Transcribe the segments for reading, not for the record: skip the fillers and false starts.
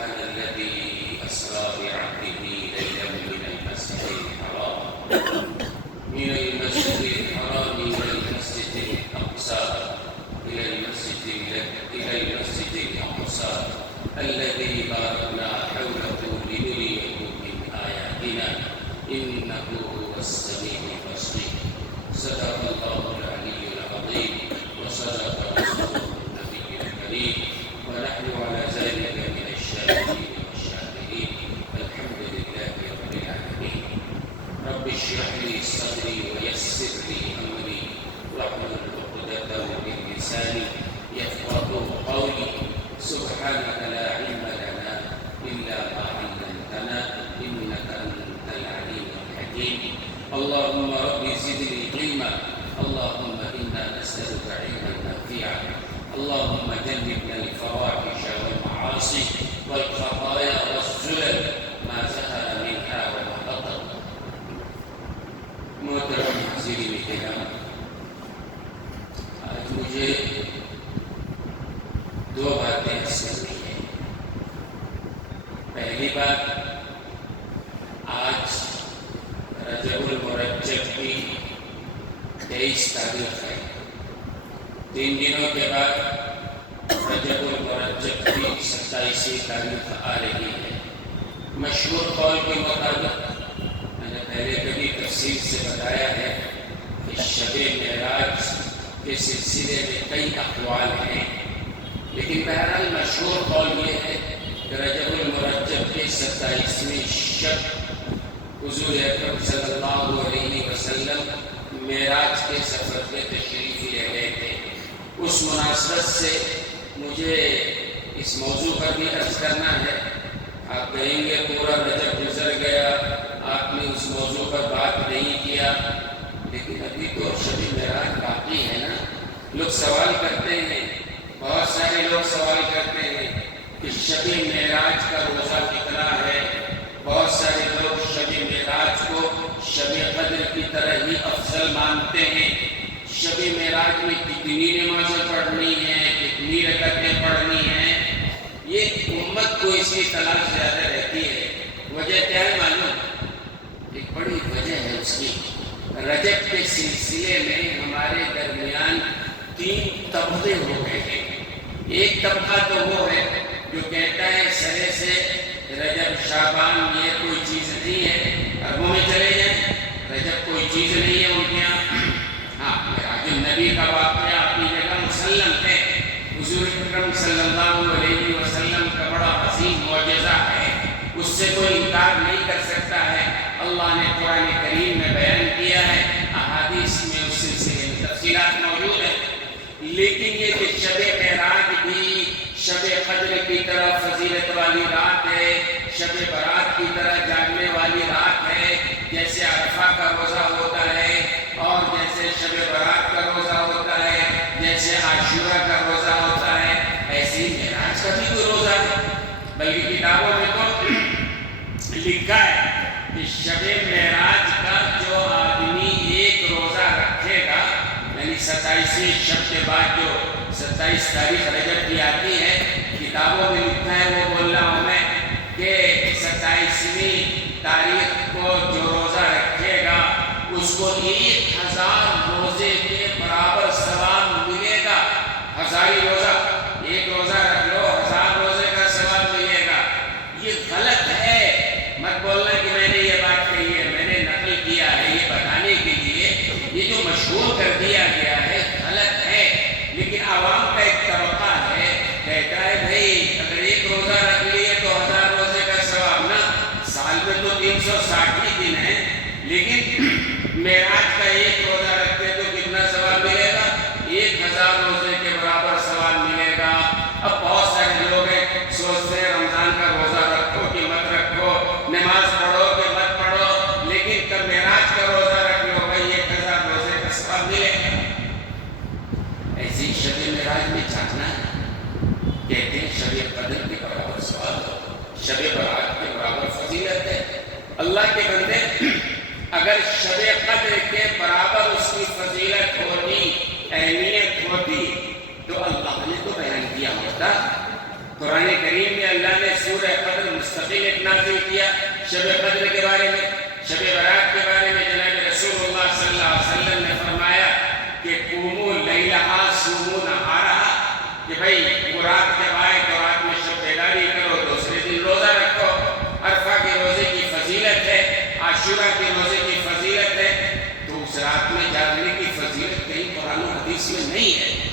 سبحان الذي أسرى بعبده ليلا من المسجد الحرام إلى المسجد الأقصى إلى المسجد الأقصى الذي باركنا حوله لنريه من آياتنا إنه هو السميع البصير. صدق الله العلي العظيم وصدق رسوله النبي الكريم ونحن على ذلك من الشاهدين والشاكرين. الحمد لله رب العالمين. رب اشرح لي صدري ويسر لي أمري واحلل عقدة من لساني يفقهوا قولي. سبحانك لا علم لنا إلا ما علمتنا إنك أنت العليم الحكيم. اللهم رب زدني علما. اللهم إنا نسألك علما نافعا. اللهم جنبنا الفواحش والمعاصي والخطايا والزلل ما ظهر منها وما بطن. محترم حاضرین کرام، آج مجھے دو باتیں کرنی ہیں. پہلی بات، آج رجب المرجب کی 23 تاریخ ہے. 3 دنوں کے بعد رجب المرجب کی 27 تاریخ آ رہی ہے. مشہور قول کے مطابق، میں نے پہلے کبھی تفصیل سے بتایا ہے کہ شب معراج کے سلسلے میں کئی اقوال ہیں، لیکن بہرحال مشہور قول یہ ہے کہ رجب المرجب کے 27ویں شب حضور اکرم صلی اللہ علیہ وسلم معراج کے سفر میں تشریف لے گئے تھے. اس مناسبت سے مجھے اس موضوع پر بھی عرض کرنا ہے. آپ کہیں گے پورا رجب گزر گیا، آپ نے اس موضوع پر بات نہیں کیا، لیکن ابھی تو شب معراج باقی ہے نا. لوگ سوال کرتے ہیں، بہت سارے لوگ سوال کرتے ہیں کہ شب معراج کا روزہ کتنا ہے. بہت سارے لوگ شب معراج کو شب قدر کی طرح ہی افضل مانتے ہیں. شب معراج میں کتنی نمازیں پڑھنی ہیں، کتنی رکعتیں پڑھنی ہیں، یہ امت کو اس کی تلاش زیادہ رہتی ہے. وجہ کیا ہے معلوم؟ ایک بڑی وجہ ہے اس کی. رجب کے سلسلے میں ہمارے درمیان 3 طبقے ہو گئے ہیں. ایک طبقہ تو وہ ہے جو کہتا ہے سرے سے رجب شعبان یہ کوئی چیز نہیں ہے، عربوں میں چلے جائیں، رجب کوئی چیز نہیں ہے ان کے یہاں. ہاں، معراج النبی کا واقعہ اپنی جگہ مسلم ہے. حضور اکرم صلی اللہ علیہ وسلم کا بڑا عظیم معجزہ ہے، اس سے کوئی انکار نہیں کر سکتا ہے. اللہ نے قرآن کریم میں بیان کیا ہے، احادیث میں اس سلسلے میں تفصیلات موجود ہیں. لیکن یہ کہ شب معراج بھی شب قدر کی طرح فضیلت والی رات ہے، شب برات کی طرح جاگنے والی رات ہے. جیسے عرفہ کا روزہ ہوتا ہے اور جیسے شب برات کا روزہ ہوتا ہے، جیسے عاشورہ کا روزہ ہوتا ہے، ایسے ہی معراج کا بھی کوئی روزہ ہے. بلکہ کتابوں میں تو لکھا ہے کہ شب معراج کا جو آدمی ایک روزہ رکھے گا، یعنی 27ویں شب کے بعد جو 27 تاریخ رجب کی آتی ہے، کتابوں میں لکھا ہے، وہ بول رہا ہوں میں، کہ 27ویں تاریخ کو جو روزہ رکھے گا اس کو 1000 روزے کے برابر ثواب ملے گا. 1000 روزہ، ایک روزہ رکھ لو 1000 روزے کا ثواب ملے گا. یہ غلط ہے. مت بولنا کہ میں نے یہ بات کہی ہے، میں نے نقل کیا ہے. یہ بتانے کے لیے یہ جو مشہور کر دیا گیا ہے غلط ہے. لیکن عوام کا ایک طبقہ ہے، کہتا ہے بھائی اگر ایک روزہ رکھ لیے تو 1000 روزے کا ثواب. نا، سال میں تو 360 ہی دن ہیں، لیکن معراج کا ایک روزہ رکھتے تو کتنا ثواب ملے گا؟ 1000 روزے کے برابر ثواب ملے گا. اب بہت سارے لوگ ہیں سوچتے ہیں رمضان کا روزہ رکھو کہ مت رکھو، نماز پڑھو کہ مت پڑھو، لیکن کب معراج کا روزہ رکھ لو بھائی 1000 روزے کا ثواب ملے گا. ایسی شب معراج میں جانا ہے. کہتے ہیں شب قدر کے برابر ثواب، شب برات کے برابر فضیلت ہے. اللہ کے بندے، اگر شب قدر کے برابر اس کی فضیلت ہوتی، اہمیت ہوتی، تو اللہ نے تو بیان کیا ہوتا. قرآن کریم میں اللہ نے سورہ مستقل ایک نازل کیا شب قدر کے بارے میں، شب برات کے بارے میں جناب رسول اللہ صلی اللہ علیہ وسلم نے فرمایا کہ قوموا لیلہا صوموا نہارہا، کہ بھائی وہ رات جب آئے تو رات میں شب بیداری کرو، دوسرے دن روزہ رکھو۔ عرفہ کے روزے کی فضیلت ہے، عاشورہ کے روزے کی فضیلت ہے، تو اس رات میں جاگنے کی فضیلت کہیں قرآن و حدیث میں نہیں ہے۔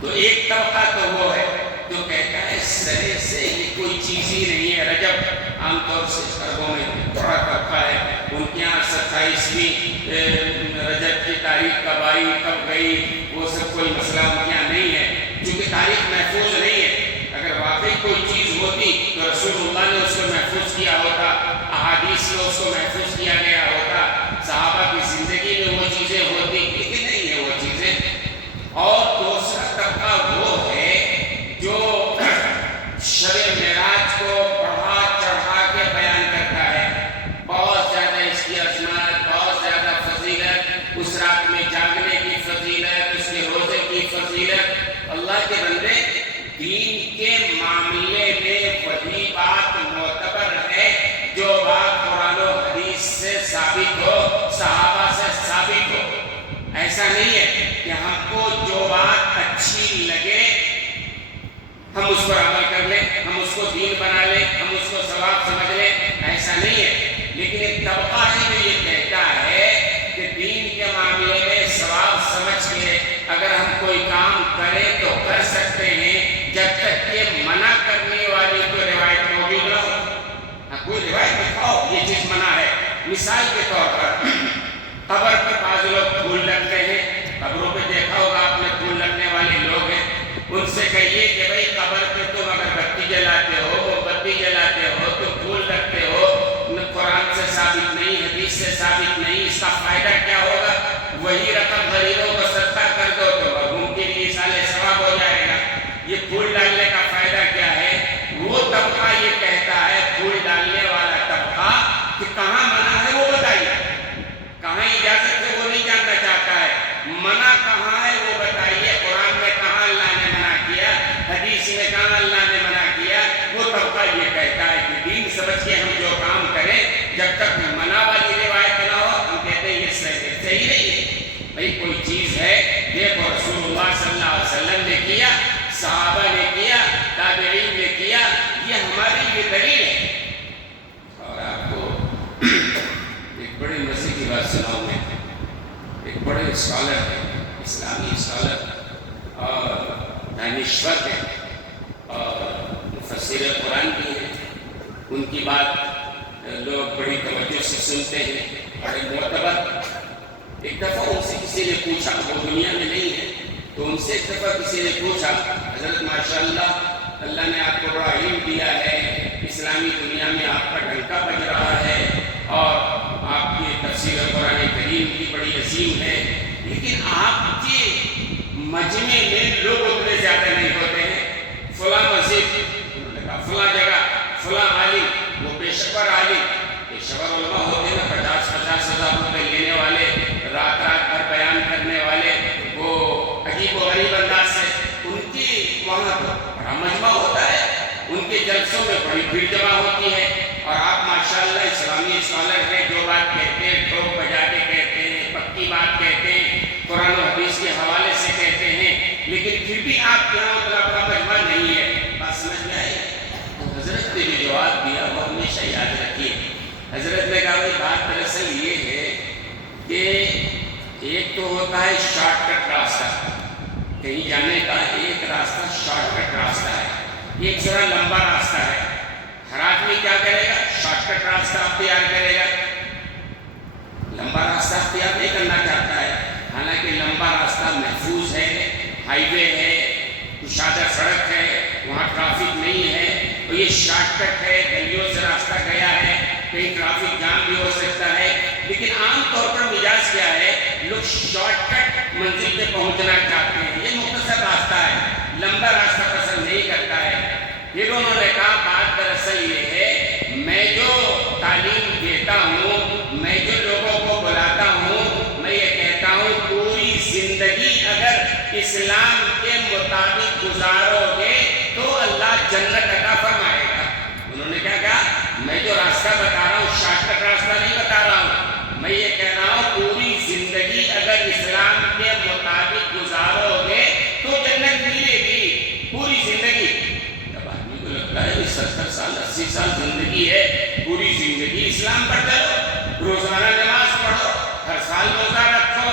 تو ایک طبقہ تو وہ ہے جو کہتا ہے سرے سے یہ کوئی چیز ہی نہیں ہے۔ رجب عام طور سے عربوں میں بڑا طبقہ ہے، ان کے یہاں 27ویں رجب کی تاریخ کب آئی کب گئی وہ سب کوئی مسئلہ ان کے یہاں نہیں ہے، چونکہ تاریخ محفوظ نہیں ہے۔ اگر واقعی کوئی چیز ہوتی تو رسول اللہ نے اس کو محفوظ کیا ہوتا، احادیث میں اس کو محفوظ کیا گیا ہوتا، صحابہ کی زندگی میں وہ چیزیں ہوتی، لیکن نہیں ہے وہ چیزیں۔ اور دوسرا طبقہ وہ ہے جو شب معراج کو بڑھا چڑھا کے بیان کرتا ہے، بہت زیادہ اس کی عظمت، بہت زیادہ فضیلت، اس رات میں جاگنے کی فضیلت، اس کے روزے کی فضیلت۔ اللہ کے بندے، دین کے معاملے میں وہی بات معتبر ہے جو بات قرآن و حدیث سے ثابت ہو، صحابہ سے ثابت ہو۔ ایسا نہیں ہے کہ ہم کو جو بات اچھی لگے ہم اس پر عمل کر لیں، ہم اس کو دین بنا لیں، ہم اس کو ثواب سمجھ لیں، ایسا نہیں ہے۔ لیکن ایک طبقہ ہے جو یہ کہتا ہے کہ دین کے معاملے میں ثواب سمجھ کے اگر ہم کوئی کام کریں تو کر سکتے ہیں جب تک کہ منع کرنے والی کوئی روایت موجود نہ ہو۔ کوئی روایت دکھاؤ یہ چیز منع ہے۔ مثال کے طور پر قبر پہ بعض لوگ پھول لگتے ہیں، قبروں پہ دیکھا ہوگا آپ نے پھول لگنے والے لوگ ہیں، ان سے کہیے کہ بھائی قبر پہ تم اگر بتی جلاتے ہو، وہ بتی جلاتے ہو، تم پھول رکھتے ہو، قرآن سے ثابت نہیں، حدیث سے ثابت نہیں، اس کا فائدہ کیا ہوگا؟ وہی رقم غریبوں کو صدقہ کر دو تو مرحوم کے لیے سال ثواب ہو جائے گا۔ یہ پھول ڈالنے کا فائدہ کیا ہے؟ وہ طبقہ یہ کہتا ہے، پھول ڈالنے والا طبقہ، کہ کہاں منع ہے وہ بتائیے، کہاں اجازت ہے وہ نہیں جاننا چاہتا ہے، منع کہاں ہے وہ بتائیے، قرآن میں کہاں اللہ نے منع کیا، حدیث میں کہاں اللہ نے منع کیا۔ وہ طبقہ یہ کہتا ہے کہ دین سمجھ کے ہم جو کام کریں جب تک منع والی روایت نہ ہو ہم کہتے ہیں یہ صحیح نہیں ہے۔ بھائی کوئی چیز ہے، دیکھو رسول اللہ صلی اللہ علیہ وسلم نے کیا، صحابہ نے کیا، تابعین نے کیا، یہ ہماری لیے دلیل ہے۔ اور آپ کو ایک بڑے مزے کی بات سناؤں میں، ایک بڑے اسکالر ہیں، اسلامی اسکالر اور دانشور ہیں اور مفسر قرآن بھی ہیں، ان کی بات لوگ بڑی توجہ سے سنتے ہیں، بڑے معتبر۔ ایک دفعہ ان سے کسی نے پوچھا، وہ دنیا میں نہیں ہے، تو ان سے ایک دفعہ کسی نے پوچھا، حضرت ماشاءاللہ اللہ نے آپ کو بڑا علم دیا ہے، اسلامی دنیا میں آپ کا ڈنکا بج رہا ہے اور آپ کی تفسیر قرآن کریم کی بڑی عظیم ہے، لیکن آپ کے مجمع میں لوگ اتنے زیادہ نہیں ہوتے ہیں، فلاں مسجد، فلاں جگہ، فلاں عالم، وہ پیشور عالم، پیشور علماء ہوتے ہیں نا، 50,000 روپے لینے والے، رات رات بھر بیان کرنے والے، وہ عجیب و غریب انداز سے، ان کی وہاں بڑا مجمع ہوتا ہے، ان کے جلسوں میں بڑی بھیڑ جمع ہوتی ہے، اور آپ ماشاءاللہ اسلامی اسکالر ہیں، جو بات کہتے ہیں ٹھوک بجا کے کہتے ہیں، پکی بات کہتے ہیں، قرآن و حدیث کے حوالے سے کہتے ہیں، لیکن پھر بھی آپ کے یہاں اتنا بڑا مجمع نہیں ہے۔ بات سمجھ میں آئی؟ تو حضرت نے جو جواب دیا وہ ہمیشہ یاد رکھیے۔ حضرت نے کہا بھائی بات دراصل یہ ہے کہ ایک تو ہوتا ہے شارٹ کٹ راستہ، کہیں جانے کا ایک راستہ شارٹ کٹ راستہ ہے، ایک ذرا لمبا راستہ ہے۔ ہر آدمی کیا کرے گا؟ شارٹ کٹ راستہ اختیار کرے گا، لمبا راستہ اختیار نہیں کرنا چاہتا ہے، حالانکہ لمبا راستہ محفوظ ہے، ہائی وے ہے، کشادہ سڑک ہے، وہاں ٹرافک نہیں ہے، اور یہ شارٹ کٹ ہے، گلیوں سے راستہ گیا ہے، کہیں ٹرافک جام بھی ہو سکتا ہے، لیکن عام طور پر مزاج کیا ہے، لوگ شارٹ کٹ منزل پہ پہنچنا چاہتے ہیں، یہ مختصر راستہ ہے، لمبا راستہ پسند نہیں کرتا ہے۔ پھر انہوں نے کہا بات دراصل یہ ہے، میں جو تعلیم دیتا ہوں، میں جو لوگوں کو بلاتا ہوں، میں یہ کہتا ہوں پوری زندگی اگر اسلام کے مطابق گزارو گے تو اللہ جنت عطا فرمائے گا۔ انہوں نے کیا سال 80 سال زندگی ہے، پوری زندگی اسلام پر چلو، روزانہ نماز پڑھو، ہر سال روزہ رکھو،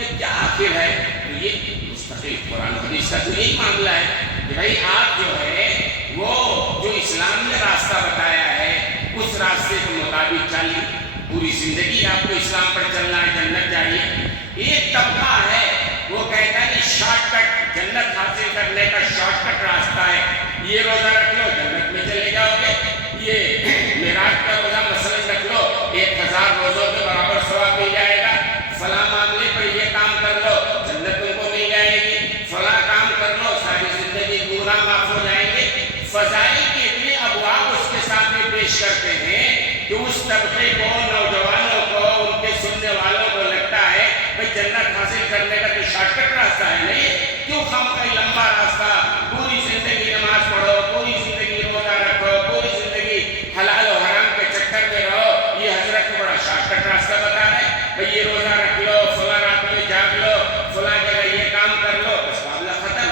یہ کیا آخر ہے؟ تو یہ مستقل قرآن حدیث کا تو یہی معاملہ ہے کہ بھائی آپ جو ہے وہ جو اسلام نے راستہ بتایا ہے اس راستے کے مطابق چلیے، پوری زندگی آپ کو اسلام پر چلنا ہے، جنت چاہیے۔ ایک طبقہ ہے وہ کہتا ہے کہ شارٹ کٹ، جنت حاصل کرنے کا شارٹ کٹ راستہ ہے، یہ روزہ رکھ لو جنت میں چلے جاؤ گے، یہ معراج کا روزہ مثلاً رکھ لو 1000 روزوں کے برابر ثواب مل جائے گا، فلاں معاملے پر یہ کام کر لو جنت تم کو مل جائے گی، فلاں کام کر لو ساری زندگی گناہ معاف ہو جائیں گے۔ فضائل کے اتنے ابواب اس کے سامنے پیش کرتے ہیں کہ اس طبقے کو، نوجوانوں کو، ان کے سننے والوں کو لگتا ہے بھئی جنت حاصل کرنے کا تو شارٹ کٹ راستہ ہے نہیں، کیوں خواہ لمبا راستہ، پوری زندگی نماز پڑھو، پوری زندگی روزہ رکھو، پوری زندگی حلال و حرام کے چکر میں رہو، یہ حضرت کو بڑا شارٹ کٹ راستہ بتا رہے ہیں، بھئی یہ روزہ رکھ لو، فلاں رات میں جاگ لو، فلاں جگہ یہ کام کر لو، بس معاملہ ختم۔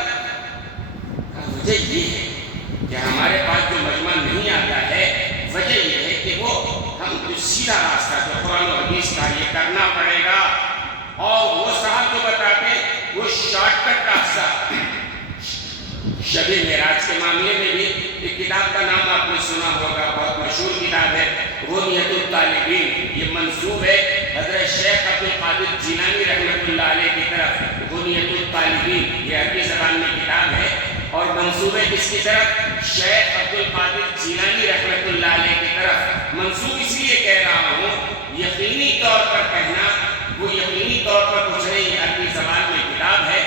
وجہ یہ ہے کہ ہمارے پاس جو مجمع نہیں آتا ہے، وجہ یہ ہے کہ وہ ہم جو سیدھا راستہ جو قرآن و حدیث کا یہ کرنا پڑے گا، اور وہ صاحب جو بتاتے وہ شارٹ کٹ راستہ۔ شب معراج کے معاملے میں بھی ایک کتاب کا نام آپ نے سنا ہوگا، بہت مشہور کتاب ہے غنیۃ الطالبین، یہ منسوب ہے حضرت شیخ عبد القادر جیلانی رحمۃ اللہ علیہ کی طرف۔ غنیۃ الطالبین یہ عربی زبان میں کتاب ہے اور منسوب ہے کس کی طرف؟ شیخ عبد القادر جیلانی رحمۃ اللہ علیہ کی طرف۔ منسوب اس لیے کہہ رہا ہوں، یقینی طور پر کہنا، وہ یقینی طور پر کچھ نہیں، عربی زبان میں کتاب ہے،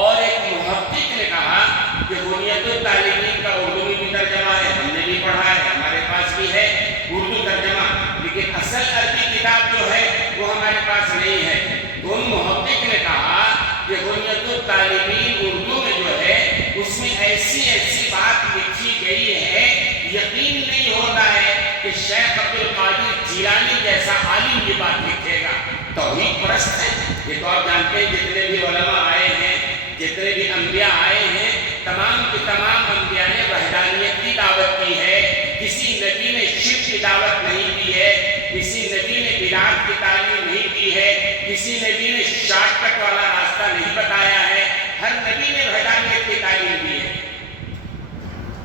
اور ایک محقق نے کہا کہ غنیۃ الطالبین کا اردو میں بھی ترجمہ ہے، ہم نے بھی پڑھا ہے، ہمارے پاس بھی ہے اردو ترجمہ، لیکن اصل عربی کتاب جو ہے وہ ہمارے پاس نہیں ہے۔ ان محقق نے کہا کہ غنیۃ الطالبین اردو میں جو ہے اس میں ایسی ایسی بات لکھی گئی ہے، یقین نہیں ہوتا ہے کہ شیخ عبد القادر جیلانی جیسا عالم یہ بات لکھے گا۔ توحید پرست ہے، یہ تو آپ جانتے ہیں، جتنے بھی علماء آئے ہیں، جتنے بھی انبیاء آئے ہیں، تمام کے تمام انبیاء نے وحدانیت کی دعوت کی ہے، کسی نبی نے شرک کی دعوت نہیں دی ہے، کسی نبی نے بدعت کی تعلیم نہیں کی ہے، کسی نبی نے شارٹ کٹ والا راستہ نہیں بتایا ہے، ہر نبی نے وحدانیت کی تعلیم دی ہے۔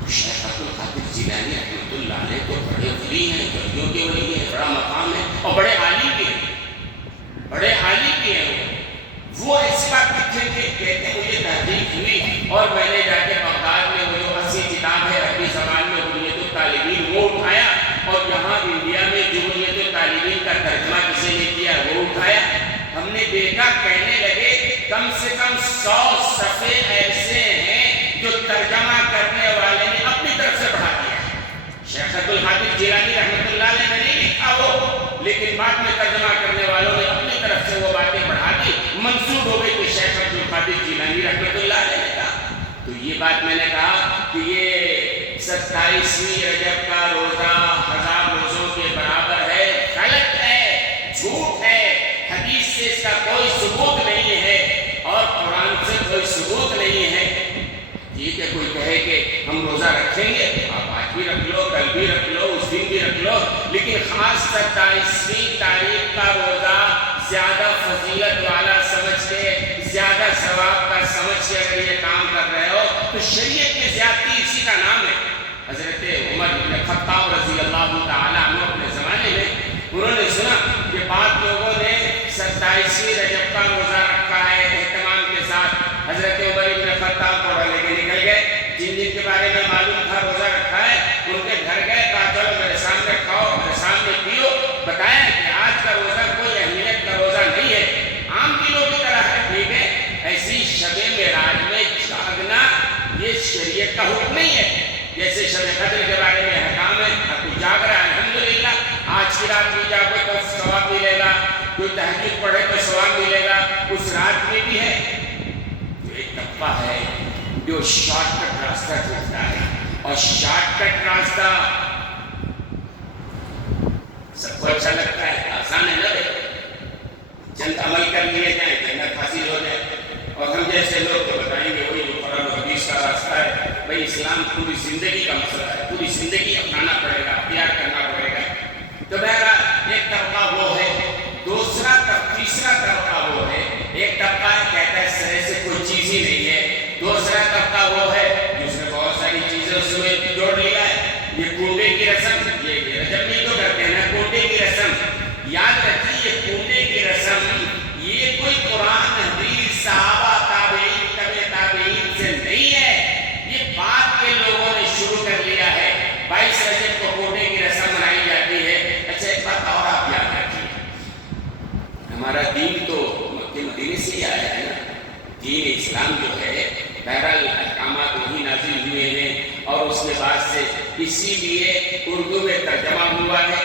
شیخ عبد القادر جیلانی رحمۃ اللہ علیہ تو بڑے ولی ہیں، ولیوں کے ولی ہیں، بڑا مقام ہے، اور بڑے عالم بھی ہیں، بڑے عالم بھی ہیں۔ وہ ایسی بات لکھیں گے، کہتے ہیں مجھے تحقیق ہوئی اور میں نے جا کے بغداد میں وہ جو 80 کتاب ہے عربی زبان میں غنیۃ الطالبین وہ اٹھایا، اور یہاں انڈیا میں جو غنیۃ الطالبین کا ترجمہ کسی نے کیا وہ اٹھایا، ہم نے دیکھا کہنے لگے کم سے کم 100 صفحے ایسے ہیں جو ترجمہ کرنے والے نے اپنی طرف سے بڑھا دیا۔ شیخ عبد القادر جیلانی رحمۃ اللہ علیہ نے نہیں لکھا وہ، لیکن بعد میں ترجمہ کرنے والوں نے اپنی طرف سے وہ باتیں بڑھا دی، منسوب ہو گئی کہ شیخ عبد القادر جیلانی رحمۃ اللہ علیہ نے کہا۔ تو یہ بات میں نے کہا کہ یہ 27ویں رجب کا روزہ 1000 روزوں کے برابر ہے، غلط ہے، جھوٹ ہے، حدیث سے اس کا کوئی ثبوت نہیں ہے اور قرآن سے کوئی ثبوت نہیں ہے۔ ٹھیک ہے، کوئی کہے کہ ہم روزہ رکھیں گے، آپ آج بھی رکھ لو، کل بھی رکھ لو، اس دن بھی رکھ لو، لیکن خاص 27ویں تاریخ کا روزہ زیادہ فضیلت والا سمجھ کے، زیادہ ثواب کا سمجھ کے اگر یہ کام کر رہے ہو تو شریعت میں زیادتی اسی کا نام ہے۔ حضرت عمر بن خطاب رضی اللہ تعالیٰ عنہ اپنے زمانے میں انہوں نے سنا کہ بعض لوگوں نے 27ویں رجب کا روزہ رکھا ہے اہتمام کے ساتھ۔ حضرت عمر بن خطاب کو لے کے نکل گئے، جن کے بارے میں معلوم تھا روزہ رکھا ہے، ان کے گھر گئے، کہا چلو میرے سامنے کھاؤ، میرے سامنے پیو، بتایا کہ آج کا روزہ کوئی اہمیت کا روزہ نہیں ہے، عام دنوں کی طرح ہے، ٹھیک ہے۔ ایسی شب معراج میں جاگنا یہ شریعت کا حکم نہیں ہے، جیسے شب قدر کے بارے میں احکام ہے، کوئی جاگ رہا ہے الحمدللہ، آج کی رات بھی جاگو تو ثواب ملے گا، کوئی تہجد پڑھے تو ثواب ملے گا، اس رات میں بھی ہے۔ جو ایک طبقہ ہے جو شارٹ کٹ راستہ ڈھونڈتا ہے، اور شارٹ کٹ راستہ سب کو اچھا لگتا ہے، آسان ہے نا، چند عمل کر لیے جائیں جنت حاصل ہو جائے، اور ہم جیسے لوگ تو بتائیں گے وہی جو قرآن و حدیث کا راستہ ہے۔ بھائی اسلام پوری زندگی کا مسئلہ ہے، پوری کوئی زندگی اپنانا پڑے گا، اختیار کرنا پڑے گا۔ تو بہرحال ایک طبقہ وہ ہے، تیسرا طبقہ وہ ہے، ایک طبقہ کہتا ہے سرے سے کوئی چیز ہی نہیں ہے، دوسرا طبقہ وہ ہے جس نے بہت ساری چیزیں اس میں جوڑ لیا ہے۔ یہ کنڈے کی رسم، یہ رجب میں تو کرتے ہیں نا کنڈے کی رسم، یاد رکھیے یہ کنڈے کی رسم یہ کوئی قرآن حدیث صحابہ تابعین تبع تابعین سے نہیں ہے، یہ بعد کے لوگوں نے شروع کر لیا ہے۔ 22 رجب کو کنڈے کی رسم منائی جاتی ہے۔ اچھا ایک بات اور آپ یاد رکھیے، ہمارا دین تو مکہ مدینے سے ہی آیا ہے نا، دین اسلام جو ہے بہرحال احکامات وہی نازل ہوئے ہیں اور اس کے بعد سے اسی لیے اردو میں ترجمہ ہوا ہے،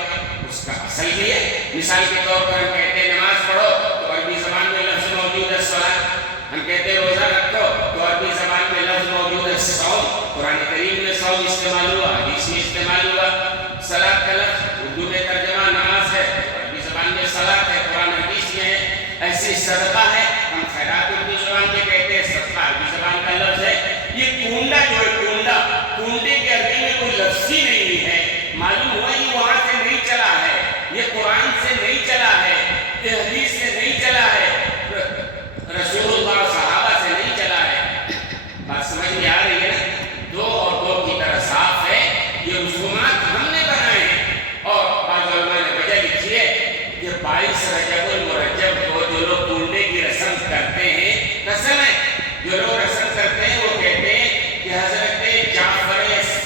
اس کا اصل بھی ہے۔ مثال کے طور پر ہم کہتے ہیں نماز پڑھو تو عربی زبان میں لفظ موجود ہے صلاۃ، ہم کہتے ہیں روزہ رکھو تو عربی زبان میں لفظ موجود ہے صوم، قرآن کریم میں صوم استعمال ہوا، حدیث میں استعمال ہوا۔ صلاۃ کا لفظ اردو میں ترجمہ نماز ہے، عربی زبان میں صلاۃ ہے، قرآن حدیث میں ہے۔ ایسے صدقہ ہے، ہم خیرات اردو زبان میں کہتے ہیں، صدقہ عربی زبان کا لفظ ہے۔ یہ کنڈا جو ہے کنڈے کے عربی میں کوئی لفظ ہی نہیں ہے، معلوم ہوا یہ وہاں سے نہیں چلا ہے، یہ قرآن سے نہیں چلا ہے، یہ حدیث سے نہیں چلا ہے، رسول اللہ صحابہ سے نہیں چلا ہے۔ بات سمجھ میں آ رہی ہے نا؟ دو اور دو کی طرح صاف ہے، یہ رسومات ہم نے بنائے ہیں۔ اور بعض علماء نے وجہ لکھی ہے کہ 22 رجب المرجب کو جو لوگ کنڈے کی رسم کرتے ہیں، قسم ہے جو لوگ رسم کرتے ہیں وہ کہتے ہیں کہ حضرت جعفر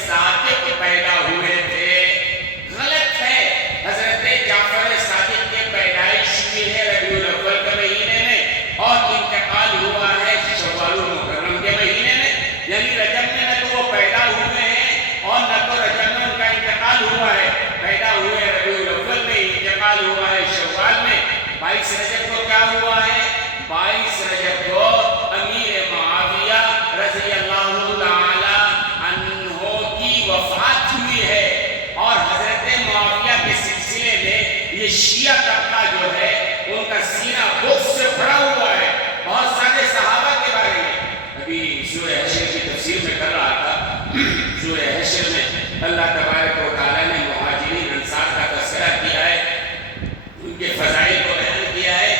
صادق پیدا ہوئے تھے۔ غلط ہے، حضرت جعفر صادق کی پیدائش ہوئی ہے ربیع الاول کے مہینے میں اور انتقال ہوا ہے شوال المحرم کے مہینے میں، یعنی رجب میں نہ تو وہ پیدا ہوئے ہیں اور نہ تو رجب میں ان کا انتقال ہوا ہے، پیدا ہوئے ربیع الاول میں، انتقال ہوا ہے شوال میں۔ 22 رجب کو کیا ہوا ہے؟ 22 رجب کو امیر معاویہ رضی اللہ تعالی عنہ کی وفات ہوئی ہے، اور حضرت معاویہ کے سلسلے میں یہ شیعہ طبقہ جو ہے ان کا سینہ بغض سے بھرا ہوا ہے بہت سارے صحابہ کے بارے میں۔ ابھی سورہ حشر کی تفسیر میں کر رہا تھا، سورہ حشر میں اللہ تبارک و تعالیٰ نے مہاجرین انصار کا تذکرہ کیا ہے، ان کے فضائل کو بیان کیا ہے،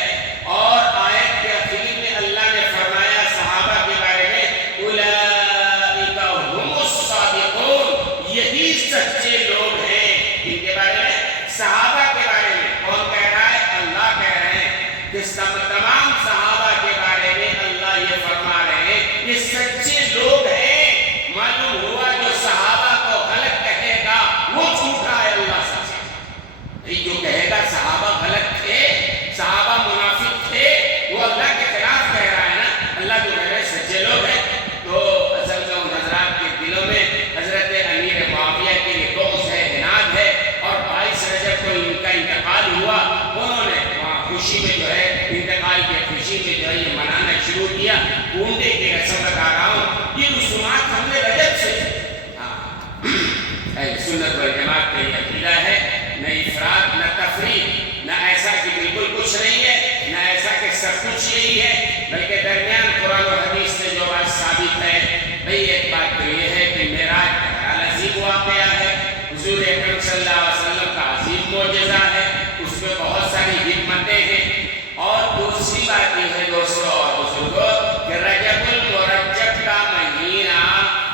اور آیت کے آخر میں اللہ نے فرمایا صحابہ کے بارے میں اولئک هم الصادقون، یہی سچے لوگ ہیں۔ ان کے بارے میں صحابہ کے بارے میں کون کہہ رہا ہے؟ اللہ کہہ رہے ہیں کہ تمام صحابہ کے بارے میں اللہ یہ فرما رہے ہیں یہ سچے لوگ ہیں۔ معلوم ہوا جو صحابہ کو غلط کہے گا وہ جھوٹا ہے اللہ سے، جو کہے گا صحابہ غلط تھے، صحابہ منافق تھے، وہ اللہ کے خلاف کہہ رہا ہے نا۔ اللہ جو کہہ رہے سچے لوگ ہیں، تو اصل میں ان حضرات کے دلوں میں حضرت امیر معاویہ کے لیے بغض ہے، عناد ہے، اور 22 رجب کو ان کا انتقال ہوا، انہوں نے وہاں خوشی میں جو ہے انتقال کی خوشی میں جو ہے یہ منانا شروع کیا۔ کنڈے کی رسم بتا رہا ہوں، یہ رسومات ہم نے رجب سے، سنت والجماعت کا یہ عقیدہ ہے، نہ افراط نہ تفریط، نہ ایسا کہ بالکل کچھ نہیں ہے، نہ ایسا کہ سب کچھ یہی ہے، بلکہ درمیان قرآن و حدیث سے جو بات ثابت ہے۔ بھئی ایک بات تو یہ ہے کہ معراج بہرحال عظیم واقعہ ہے، حضور اکرم صلی اللہ علیہ وسلم کا عظیم معجزہ ہے، اس میں بہت ساری حکمتیں ہیں۔ اور دوسری بات یہ ہے دوستوں اور بزرگوں کہ رجب المرجب کا مہینہ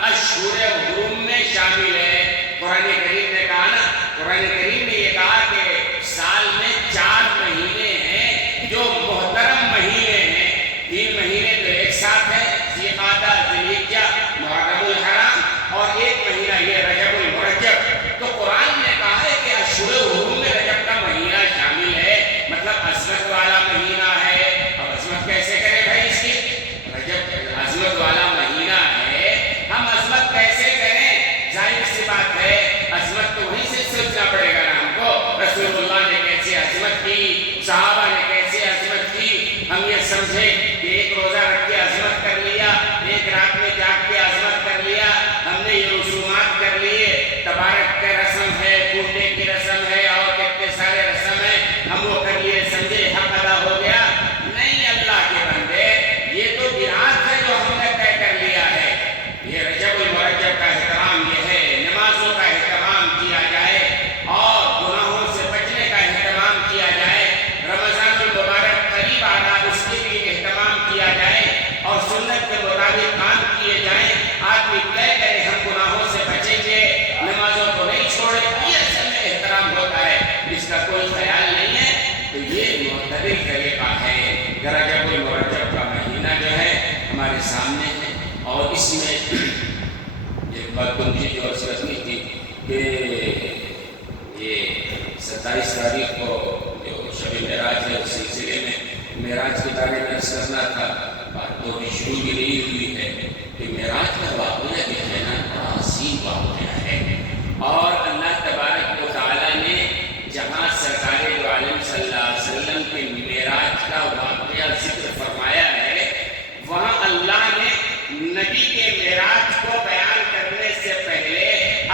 اشہر حرم میں شامل ہے۔ قرآن کریم نے کہا نا، قرآن کریم نے یہ کہا کہ سال میں 4 مہینے ہیں جو محترم مہینے ہیں، 3 مہینے تو ایک ساتھ ہے، ذی قعدہ، ذی الحجہ، محرم الحرام، اور ایک مہینہ یہ رجب المرجب۔ تو قرآن نے کہا ہے کہ اشہر حرم میں رجب کا مہینہ شامل ہے، مطلب عظمت والا مہینہ ہے۔ اب عظمت کیسے کرے بھائی اس کی؟ رجب عظمت والا مہینہ ہے، ہم عظمت کیسے کریں؟ ظاہر سی بات ہے عظمت تو وہیں سے سوچنا پڑے گا نا ہم کو۔ رسول معتدل طریقہ ہے۔ رجب المرجب کا مہینہ جو ہے ہمارے سامنے ہے، اور اس میں ایک بات مجھے جو عرض کرنی تھی کہ یہ 27 تاریخ کو جو شب معراج ہے اس سلسلے میں معراج کے بارے میں عرض کرنا تھا، بات تو شروع بھی نہیں ہوئی ہے کہ معراج کا واقعہ جو ہے نا بڑا عظیم واقعہ ہے، اور اللہ تبارک و تعالیٰ نے جہاں سرکار دو عالم صلی اللہ علیہ وسلم کے معراج کا واقعہ ذکر فرمایا ہے، وہاں اللہ نے نبی کے معراج کو بیان کرنے سے پہلے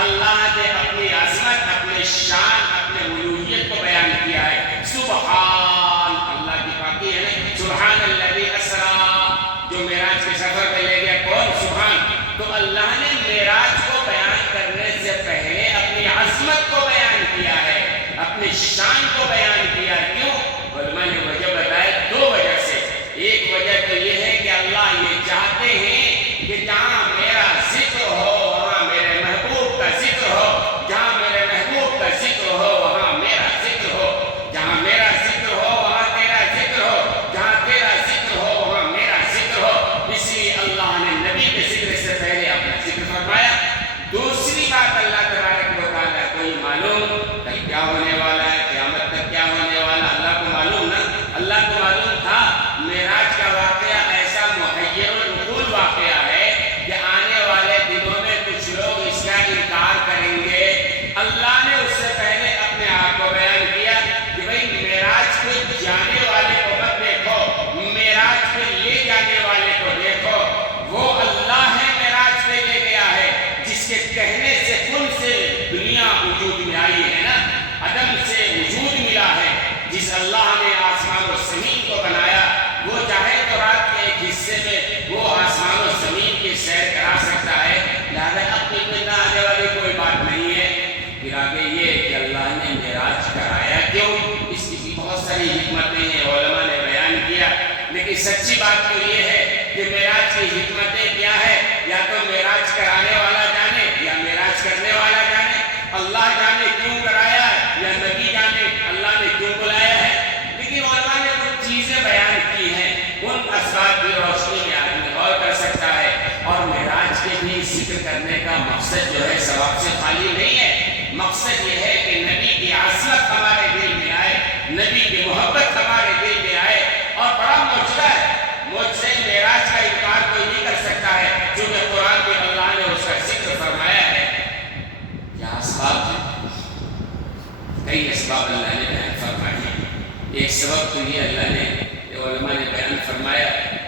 اللہ نے اپنی عظمت، اپنے شان، اپنے الوہیت کو بیان کیا ہے۔ سبحان اللہ کی پاکی ہے نا، سبحان الذی اسریٰ، جو معراج کے سفر پہ لے گیا کون؟ سبحان۔ تو اللہ نے معراج کو بیان کرنے سے پہلے اپنی عظمت کو بیان کیا ہے، اپنی شان کو بیان کیا۔ کیوں؟ علماء نے وجہ بتایا، دو وجہ سے۔ ایک وجہ تو یہ ہے کہ اللہ یہ چاہتے ہیں کہ جہاں میرا ذکر ہو وہاں میرے محبوب کا ذکر ہو، جہاں میرے محبوب کا ذکر ہو وہاں میرا ذکر ہو، جہاں میرا ذکر ہو وہاں تیرا ذکر ہو، جہاں تیرا ذکر ہو وہاں میرا ذکر ہو۔ اس لیے اللہ نے نبی کے ذکر سے پہلے اپنا ذکر فرمایا۔ دوسری بات اللہ تبارک و تعالیٰ کو یہ معلوم کل کیا ہونے والا ہے، قیامت تک کیا ہونے والا، اللہ کو معلوم نا، اللہ کو معلوم تھا معراج کا واقعہ ایسا محیر العقول واقعہ ہے کہ آنے والے دنوں میں کچھ لوگ اس کا انکار کریں گے۔ اللہ نے اس سے پہلے اپنے آپ کو بیان کیا کہ بھئی معراج پہ جانے والے کو مت دیکھو، معراج پہ لے جانے والے کو دیکھو۔ وہ اللہ ہے معراج پہ لے گیا ہے، جس کے کہنے سے کن سے دنیا وجود میں آئی ہے نا، عدم سے وجود ملا ہے۔ جس اللہ نے آسمان و زمین کو بنایا، وہ چاہے تو رات کے ایک حصے میں وہ آسمان و زمین کی سیر کرا سکتا ہے، لہذا اپنی میں نہ آنے والی کوئی بات نہیں ہے۔ پھر آگے یہ کہ اللہ نے معراج کرایا کیوں، اس کی بہت ساری حکمتیں ہیں، علماء نے بیان کیا، لیکن سچی بات تو یہ ہے کہ معراج کی حکمتیں کیا ہے، یا تو معراج کرانے والا جانے یا معراج کرنے والا جانے۔ اللہ جانے کیوں کرایا ہے، یا نبی جانے اللہ نے کیوں بلایا ہے، لیکن علماء نے کچھ چیزیں بیان کی ہیں، ان اسباب کی روشنی میں آدمی غور کر سکتا ہے۔ اور معراج کے بھی ذکر کرنے کا مقصد جو ہے ثواب سے خالی نہیں ہے، مقصد یہ ہے کہ نبی کی عظمت ہمارے دل میں آئے، نبی کی محبت ہمارے دل میں آئے۔ اور بڑا معجزہ ہے، معجزے معراج کا انکار کوئی نہیں کر سکتا ہے، چونکہ قرآن میں اللہ نے اس کا ذکر فرمایا ہے۔ کیا اسباب ہیں؟ کئی اسباب اللہ نے بیان فرمائے ہیں۔ ایک سبب تو یہ اللہ نے علماء نے بیان فرمایا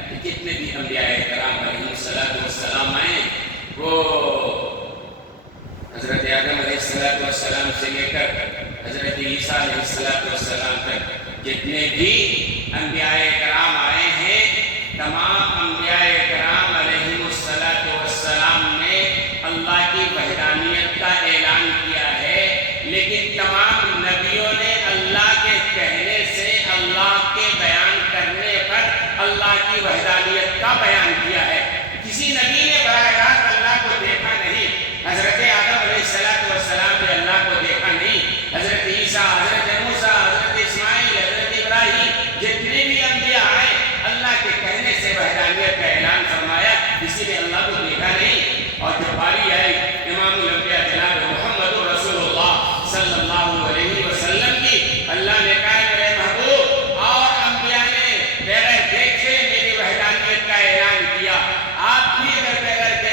کہ جتنے بھی انبیاء کرام علیہ السلام آئے، وہ حضرت آدم علیہ السلام سے لے کر حضرت عیسیٰ علیہ السلام تک جتنے بھی انبیاء کرام آئے ہیں، تمام انبیاء کرام علیہ السلام نے اللہ کی وحدانیت کا اعلان کیا ہے، لیکن تمام نبیوں نے اللہ کے کہنے سے، اللہ کے بیان کرنے پر اللہ کی وحدانیت کا بیان کیا ہے۔ کسی نبی نے براہ راست اللہ کو دیکھا نہیں، حضرت آدم علیہ السلام نے اللہ کو دیکھا نہیں، حضرت عیسیٰ، حضرت موسیٰ، حضرت اسماعیل، حضرت ابراہیم، جتنے بھی انبیاء آئے اللہ کے کہنے سے وحدانیت کا اعلان فرمایا، کسی نے اللہ کو دیکھا نہیں۔ اور جب باری آئی امام الانبیاء جناب محمد رسول اللہ صلی اللہ علیہ وسلم کی، اللہ نے کہا میرے محبوب اور انبیاء نے بغیر دیکھے میری وحدانیت کا اعلان کیا، آپ بھی اگر بغیر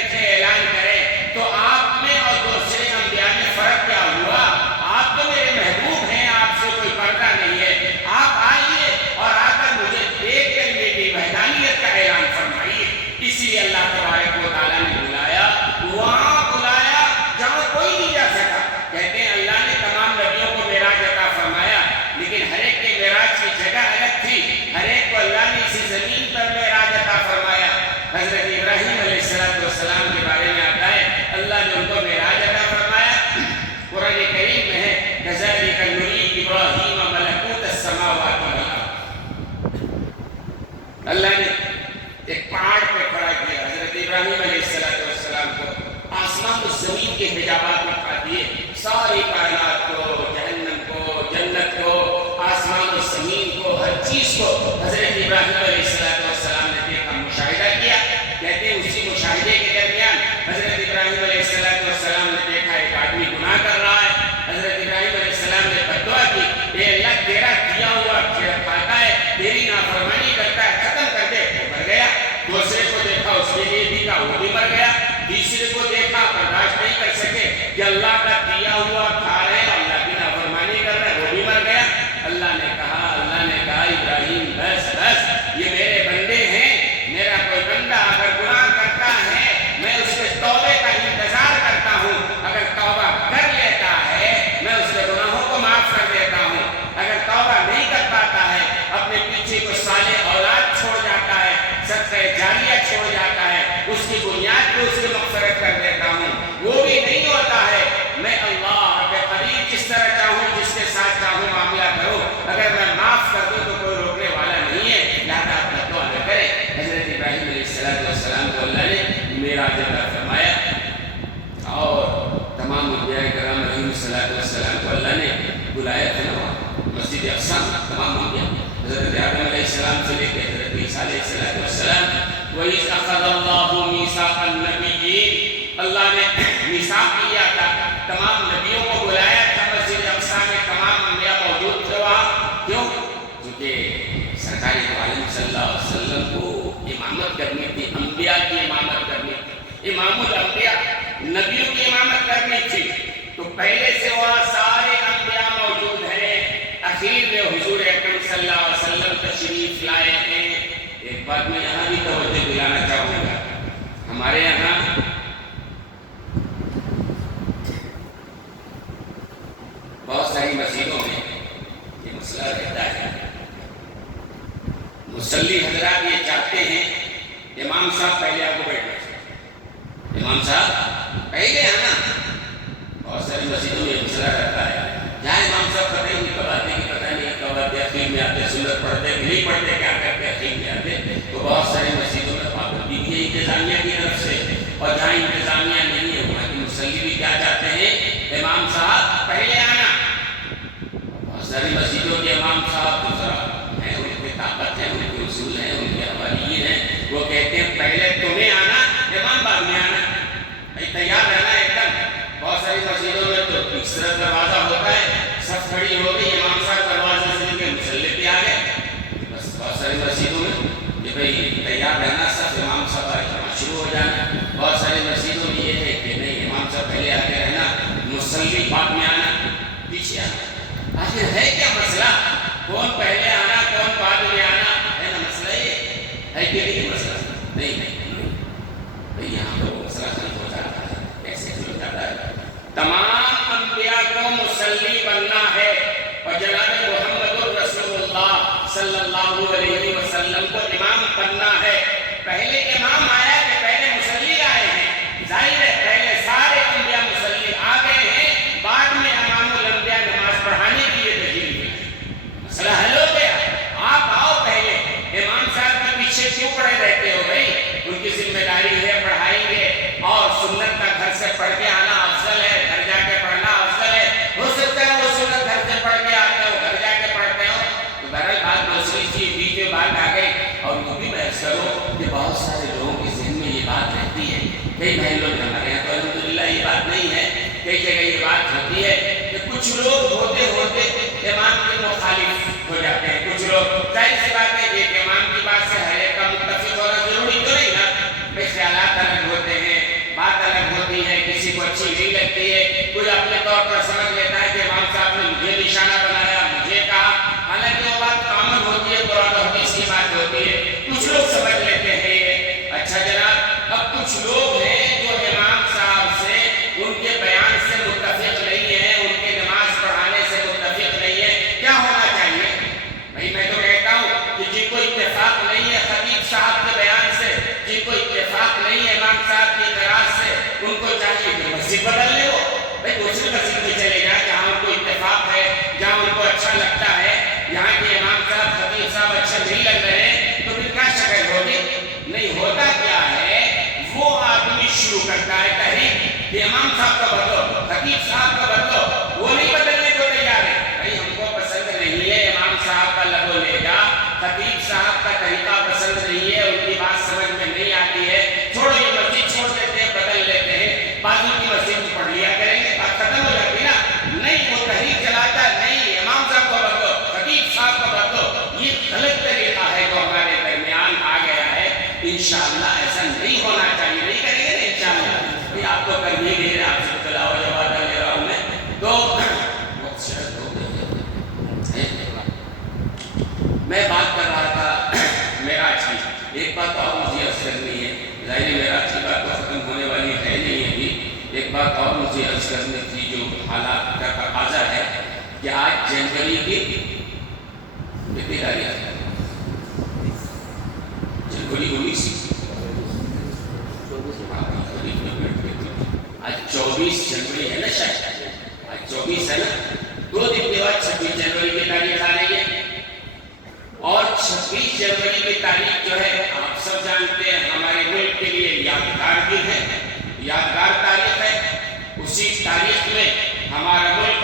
السلام کو اللہ نے بلایا تھا نا مسجد اقصی تمام ہو گیا. حضرت آدم علیہ السلام سے لے کے حضرت عیسیٰ علیہ السلام وَإِذْ أَخَذَ اللَّهُ مِيثَاقَ النَّبِيِّينَ اللہ نے میثاق لیا تھا, تمام نبیوں کو بلایا تھا مسجد اقصی میں, تمام انبیاء موجود تھے وہاں. کیوں؟ کیونکہ سرکار عالم صلی اللہ علیہ وسلم کو امامت کرنی تھی, انبیاء کی امامت کرنی تھی, امام الانبیاء نبیوں کی امامت کرنی تھی. تو پہلے سے وہاں سارے انبیاء موجود ہیں, اخیر میں حضور اکرم صلی اللہ علیہ وسلم تشریف لائے ہیں. ایک بات میں یہاں بھی توجہ دلانا چاہوں گا, ہمارے یہاں بہت ساری مسجدوں میں یہ مسئلہ رہتا ہے. مصلی حضرات یہ چاہتے ہیں امام صاحب پہلے آپ کو بیٹھنا چاہیے, امام صاحب پہلے آنا. بہت ساری مسجدوں میں یہ مسئلہ رہتا ہے, جہاں امام صاحب پتہ ہی نہیں کب آتے کہ پتہ نہیں کب آتے, اخیر میں آتے, سنت پڑھتے نہیں پڑھتے, کیا کرتے اخیر میں آتے. تو بہت ساری مسجدوں میں پابندی بھی ہے انتظامیہ کی طرف سے, اور جہاں انتظامیہ نہیں ہے وہاں کی مصلی بھی کیا چاہتے ہیں امام صاحب پہلے آنا. بہت ساری مسجدوں کے امام صاحب تو ذرا ہیں, ان کی طاقت ہے, ان کے اصول ہیں, ان کے حوالیین ہیں, وہ کہتے ہیں پہلے تمہیں آنا, امام بعد میں آنا, تیار رہنا ایک دم. بہت ساری مسجدوں میں تو اس طرح دروازہ ہوتا ہے, صف کھڑی ہو گئی, امام صاحب دروازے سے لے کے مصلی پہ آ گئے. بس بہت ساری مسجدوں میں کہ بھئی تیار رہنا, صف امام صاحب کا شروع ہو جانا. بہت ساری مسجدوں میں یہ ہے کہ نہیں, امام صاحب پہلے آ کے رہنا, مصلی بعد میں آنا, پیچھے آنا. آخر ہے کیا مسئلہ, کون پہلے آنا کون بعد میں آنا, ہے نا مسئلہ یہ ہے کہ نہیں مسئلہ؟ نہیں بھئی یہاں پر وہ مسئلہ حل ہو جاتا ہے. کیسے حل ہو جاتا ہے؟ تمام انبیاء کو مصلی بننا ہے, اور جناب محمد الرسول اللہ صلی اللہ علیہ وسلم کو امام بننا ہے. پہلے امام آیا کہ پہلے مصلی آئے ہیں؟ ظاہر ہے پہلے سارے انبیاء مصلی آ گئے ہیں, بعد میں امام الانبیاء نماز پڑھانے کی یہ دلیل ہے. مسئلہ حل ہو گیا. آپ آؤ پہلے, امام صاحب کے پیچھے کیوں پڑے رہتے ہو بھائی؟ ان کی ذمہ داری ہے, پڑھائیں گے, اور سنت کا گھر سے پڑھ کے آنا افضل ہے, گھر جا کے پڑھنا افضل ہے. ہو سکتا ہے وہ سنت گھر سے پڑھ کے آتے ہو, گھر جا کے پڑھتے ہو, تو بہرحال بات دوسری چیز بیچ میں بات آ گئی. اور وہ بھی بحث کرو کہ بہت سارے لوگوں کے ذہن میں یہ بات رہتی ہے, کئی بہن لوگ ہمارے یہاں تو الحمدللہ یہ بات نہیں ہے, کئی جگہ یہ بات ہوتی ہے کہ کچھ لوگ ہوتے ہوتے امام کے مخالف ہو جاتے ہیں. کچھ لوگ, ظاہر سی بات ہے کہ امام کی بات سے ہر ایک کا متفق ہونا ضروری تو نہیں نا, بھائی خیالات الگ ہوتے ہیں, بات الگ ہوتی ہے, کسی کو اچھی نہیں لگتی ہے, کوئی اپنے طور پر سمجھ لیتا ہے کہ امام صاحب نے مجھے نشانہ بنایا, مجھے کہا, حالانکہ وہ بات کامن ہوتی ہے, قرآن و حدیث کی بات ہوتی ہے. کچھ لوگ سمجھ لیتے ہیں یہ. اچھا جناب, اب کچھ لوگ ہیں جو امام صاحب سے, ان کے بیان سے متفق نہیں ہیں, ان کے نماز پڑھانے سے متفق نہیں ہے. کیا ہونا چاہیے بھائی؟ میں تو کہتا ہوں کہ جن کو اتفاق نہیں ہے خطیب صاحب کے بیان سے, جن کو اتفاق نہیں ہے امام صاحب کی قرار سے, ان کو چاہیے کہ مسجد بدل لے. ہو بھائی دوسری مسجد میں چلے جائیں جہاں ان کو اتفاق ہے, جہاں ان کو اچھا لگتا ہے. یہاں کے امام صاحب خطیب صاحب اچھا نہیں لگ رہے ہیں تو پھر کیا شکل ہوگی؟ نہیں ہوتا کیا ہے, وہ آدمی شروع کرتا ہے تحریک کہ امام صاحب کا بدلو, خطیب صاحب کا بدلو, وہ نہیں بدلنے کو تیار ہے. بھائی ہم کو پسند نہیں ہے امام صاحب کا لگو لے جا, خطیب صاحب کا طریقہ پسند نہیں ہے, ان کی بات سمجھ میں نہیں آتی ہے, چھوڑو یہ مسجد چھوڑ دیتے ہیں, بدل لیتے ہیں, بازو کی مسجد میں پڑھ لیا کریں گے, بات ختم ہو جاتی نا. نہیں, وہ تحریک چلاتا ہے, نہیں امام صاحب کو بدلو, خطیب صاحب کو بدلو. یہ غلط طریقہ ہے جو ہمارے درمیان آ گیا ہے. انشاءاللہ ایسا نہیں ہونا چاہیے. نہیں کریں گے نا انشاءاللہ, یہ آپ کو کر نہیں دے رہے, آپ سے تلاوہ جواب لے رہا ہوں میں, تو وقت شاید ہو گئے. میں بات کر رہا تھا معراج کی. ایک بات اور مجھے عرض کرنی ہے, ظاہر معراج کی بات تو ختم ہونے والی ہے نہیں ابھی. ایک بات اور مجھے عرض کرنی تھی جو حالات کا تقاضا ہے کہ آج جنوری کی کتنی تاریخ ہے؟ جنوری 19, آج 24 جنوری ہے نا, شاید آج 24 ہے نا. 2 دن کے بعد 26 جنوری کی تاریخ آ رہی ہے, اور 26 جنوری کی تاریخ جو ہے آپ سب جانتے ہیں ہمارے ملک کے لیے یادگار دن ہے, یادگار تاریخ ہے. اسی تاریخ میں ہمارا ملک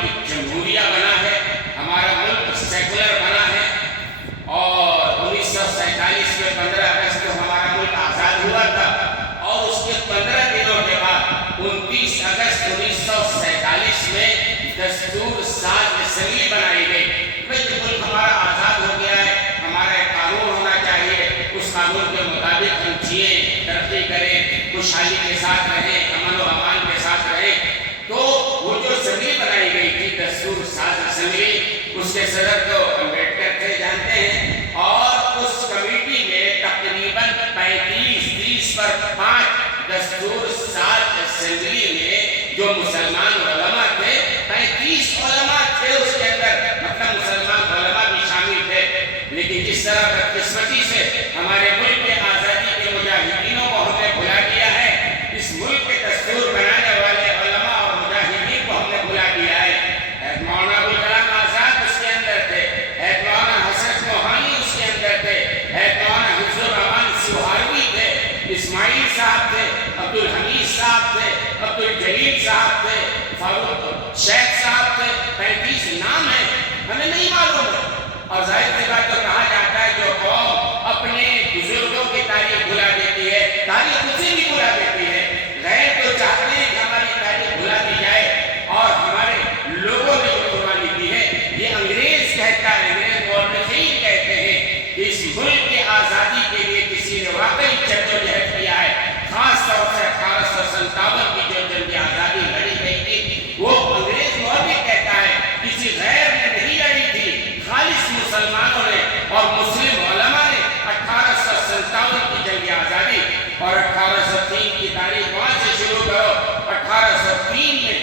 دستور ساز اسمبلی بنائی گئی. بھائی ملک ہمارا آزاد ہو گیا ہے, ہمارا ایک قانون ہونا چاہیے, اس قانون کے مطابق ہم جئیں, ترقی کریں, خوشحالی کے ساتھ رہیں, امن و امان کے ساتھ رہیں. تو وہ جو اسمبلی بنائی گئی تھی دستور ساز اسمبلی, اس کے صدر تو امبیڈکر تھے, جانتے ہیں. اور اس کمیٹی میں تقریباً 35-30/5 دستور ساز اسمبلی میں جو مسلمان علماء تھے, 35 علماء تھے اس کے اندر, مطلب مسلمان علماء بھی شامل تھے. لیکن جس طرح بدقسمتی سے ہمارے ملک کے آزادی کے مجاہدینوں کو ہم نے بھلا دیا ہے, اس ملک کے دستور بنانے والے علماء اور مجاہدین کو ہم نے بھلا دیا ہے. مولانا ابوالکلام آزاد اس کے اندر تھے, مولانا حسرت موہانی اس کے اندر تھے, مولانا حفظ الرحمان سوہاروی تھے, اسماعیل صاحب تھے, عبدالحمید صاحب تھے, عبدالجلیل صاحب تھے, فاروق شیخ صاحب تھے. 35 نام ہیں, ہمیں نہیں معلوم ہے. اور ظاہر سی بات تو کہا جاتا ہے جو قوم اپنے بزرگوں کی تاریخ بھلا دیتی ہے, تاریخ اسے بھی بھلا دیتی ہے. غیر تو چاہتے ہیں کہ ہماری تاریخ بھلا دی جائے, اور ہمارے لوگوں نے جو قربانی دی ہے, یہ انگریز کہتا ہے, انگریز مورخین کہتے ہیں کہ اس ملک کے آزادی کے لیے کسی نے واقعی جدوجہد کیا ہے. خاص طور سے 1857 کی جو جنگ آزادی لڑی گئی تھی, وہ انگریز مورخ کہتا ہے کسی غیر نے نہیں لڑی تھی, خالص مسلمانوں نے اور مسلم علماء نے 1857 کی جنگ آزادی. اور 1803 کی تاریخ وہاں سے شروع کرو. 1803 میں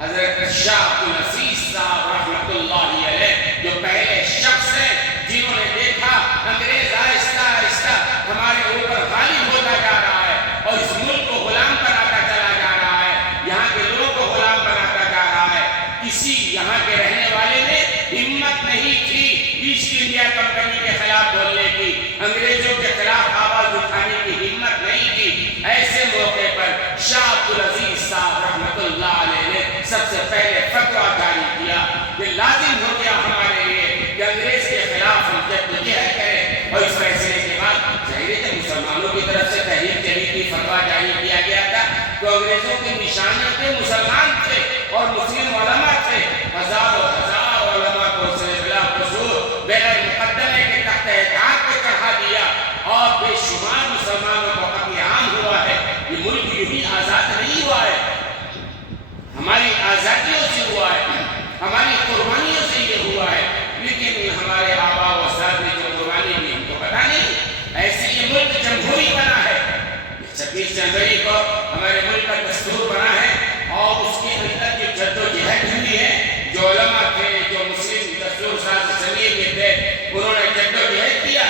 حضرت شاہ عبدالعزیز صاحب رحمۃ اللہ علیہ جو پہلے شخص ہیں جنہوں نے دیکھا انگریز آہستہ آہستہ ہمارے اوپر غالب ہوتا جا رہا ہے اور اس ملک کو غلام بناتا چلا جا رہا ہے, یہاں کے لوگوں کو غلام بناتا جا رہا ہے. کسی یہاں کے رہنے والے نے ہمت نہیں تھی ایسٹ انڈیا کمپنی کے خلاف بولنے کی, انگریزوں کے خلاف آواز اٹھانے کی ہمت نہیں تھی. ایسے موقع پر شاہ عبدالعزیز صاحب رحمۃ اللہ علیہ نے سب سے پہلے فتویٰ جاری کیا. یہ لازم ہو گیا ہمارے لیے کہ انگریز کے خلاف ہم جدوجہد کریں. اور اس فیصلے کے بعد ظاہر ہے مسلمانوں کی طرف سے تحریک چلی تھی, فتویٰ جاری کیا گیا تھا, تو انگریزوں کے نشانے پہ مسلمان تھے اور مسلم علماء تھے. ہزاروں ہزار علماء کو اس نے بلا قصور بغیر مقدمے کے تحت اعتراض پہ چڑھا دیا, اور بے شمار مسلمانوں کو قتل عام ہوا ہے. یہ ملک یوں آزاد نہیں ہوا ہے, ہماری آزادیوں سے ہوا ہے, ہماری قربانیوں سے یہ ہوا ہے. لیکن ہمارے آباء و اجداد نے جو قربانی دی ہم کو پتہ نہیں. ایسے یہ ملک جمہوری بنا ہے, 26 جنوری کو ہمارے ملک کا دستور بنا ہے, اور اس کے اندر جو جدوجہد ہوئی ہے, جو علماء تھے, جو مسلم دستور ساز اسمبلی کے تھے, انہوں نے جدوجہد کیا.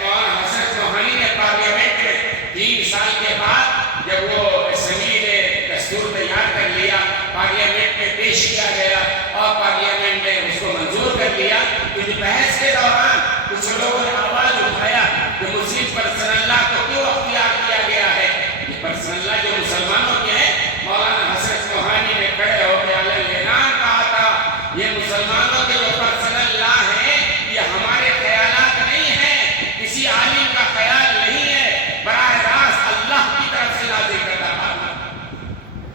مولانا حسرت موہانی نے پارلیمنٹ میں 3 سال کے بعد جب وہ اسمبلی نے دستور تیار کر لیا, پارلیمنٹ میں پیش کیا گیا اور پارلیمنٹ نے اس کو منظور کر لیا. کچھ بحث کے دوران کچھ لوگوں نے آواز اٹھایا کہ مسلم پرسنل لا کو کیوں اختیار کیا گیا ہے. یہ پرسنل لا جو مسلمانوں کے ہیں, مولانا حسرت موہانی نے کھڑے ہو کے اعلان کہا تھا یہ مسلمانوں کے جو پرسنل لا ہیں یہ ہمارے خیالات نہیں ہیں, کسی عالم کا خیال نہیں ہے, براہ راست اللہ کی طرف سے نازل کردہ قانون.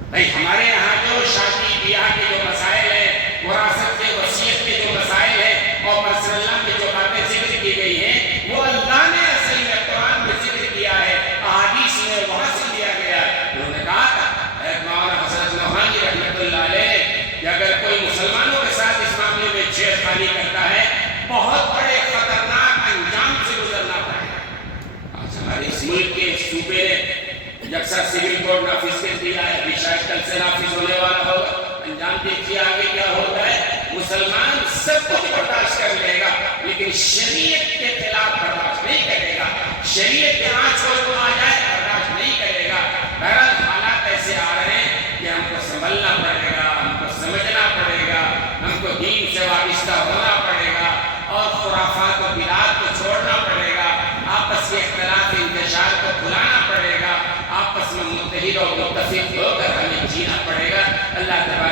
بھائی ہمارے یہاں جو شادی بیاہ کے جو مسائل ہیں, وراثت کے وصیت کے جو مسائل ہیں, اور پرسنل لا کی جو باتیں ذکر کی گئی ہیں, وہ اللہ نے اصل میں قرآن میں ذکر کیا ہے, احادیث میں وہاں سے لیا گیا. انہوں نے کہا تھا مولانا حسرت موہانی رحمۃ اللہ علیہ کہ اگر کوئی مسلمانوں کے ساتھ اس معاملے میں چھیڑخانی کرتا ہے, بہت بڑے خطرناک انجام سے گزرنا پڑے گا. آج ہمارے اس ملک کے صوبے نے یکساں سول کوڈ نافذ کر دیا ہے, ابھی شاید کل سے نافذ ہونے والا ہوگا. انجام دیکھیے آگے کیا ہوتا ہے. مسلمان سب کچھ برداشت کر لے گا, لیکن شریعت کے خلاف برداشت نہیں کرے گا. شریعت کے آنچ کو آ جائے برداشت نہیں کرے گا. بہرحال حالات ایسے آ رہے ہیں کہ ہم کو سنبھلنا پڑے گا, ہم کو سمجھنا پڑے گا, ہم کو دین سے وابستہ ہونا پڑے گا, اور خرافات و بدعات کو چھوڑنا پڑے گا. آپس کے اختلاف انتشار کو بھلانا پڑے گا. آپس میں متحد اور متفق ہو کر ہمیں جینا پڑے گا. اللہ تعالیٰ